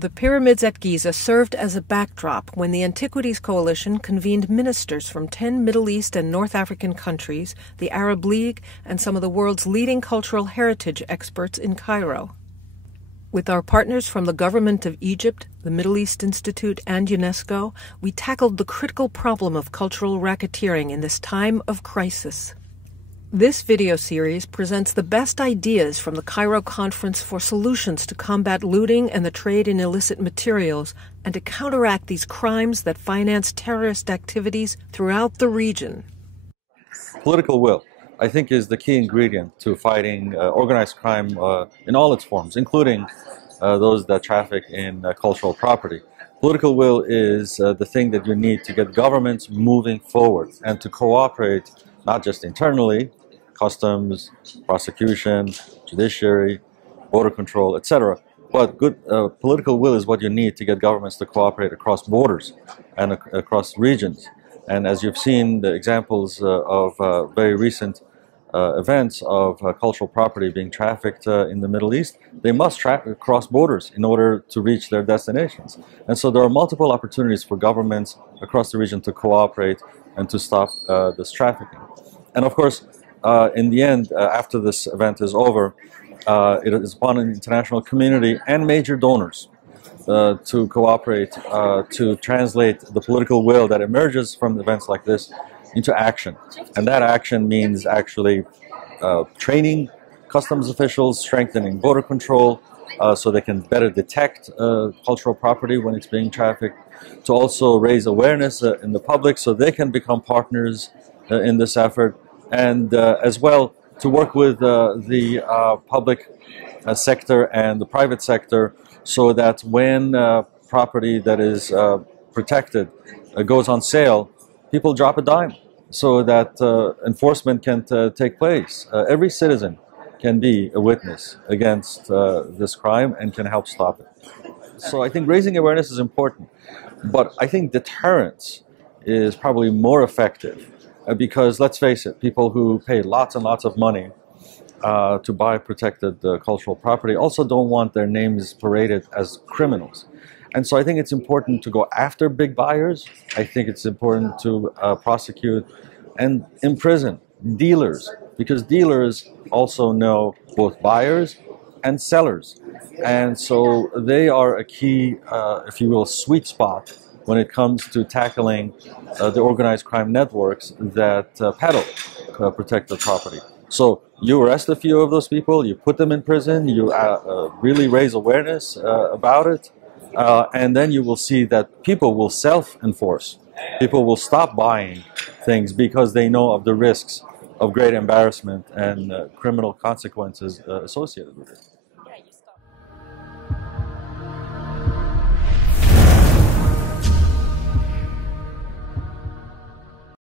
The pyramids at Giza served as a backdrop when the Antiquities Coalition convened ministers from 10 Middle East and North African countries, the Arab League, and some of the world's leading cultural heritage experts in Cairo. With our partners from the government of Egypt, the Middle East Institute, and UNESCO, we tackled the critical problem of cultural racketeering in this time of crisis. This video series presents the best ideas from the Cairo Conference for solutions to combat looting and the trade in illicit materials, and to counteract these crimes that finance terrorist activities throughout the region. Political will, I think, is the key ingredient to fighting organized crime in all its forms, including those that traffic in cultural property. Political will is the thing that you need to get governments moving forward and to cooperate, not just internally, customs, prosecution, judiciary, border control, etc. But good political will is what you need to get governments to cooperate across borders and across regions. And as you've seen the examples of very recent events of cultural property being trafficked in the Middle East, they must cross borders in order to reach their destinations. And so there are multiple opportunities for governments across the region to cooperate and to stop this trafficking. And of course, in the end, after this event is over, it is upon an international community and major donors to cooperate to translate the political will that emerges from events like this into action. And that action means actually training customs officials, strengthening border control so they can better detect cultural property when it's being trafficked, to also raise awareness in the public so they can become partners in this effort, and as well to work with the public sector and the private sector so that when property that is protected goes on sale, people drop a dime so that enforcement can take place. Every citizen can be a witness against this crime and can help stop it. So I think raising awareness is important, but I think deterrence is probably more effective. Because let's face it, people who pay lots and lots of money to buy protected cultural property also don't want their names paraded as criminals. And so I think it's important to go after big buyers. I think it's important to prosecute and imprison dealers, because dealers also know both buyers and sellers. And so they are a key, if you will, sweet spot when it comes to tackling the organized crime networks that peddle protected property. So you arrest a few of those people, you put them in prison, you really raise awareness about it, and then you will see that people will self-enforce. People will stop buying things because they know of the risks of great embarrassment and criminal consequences associated with it.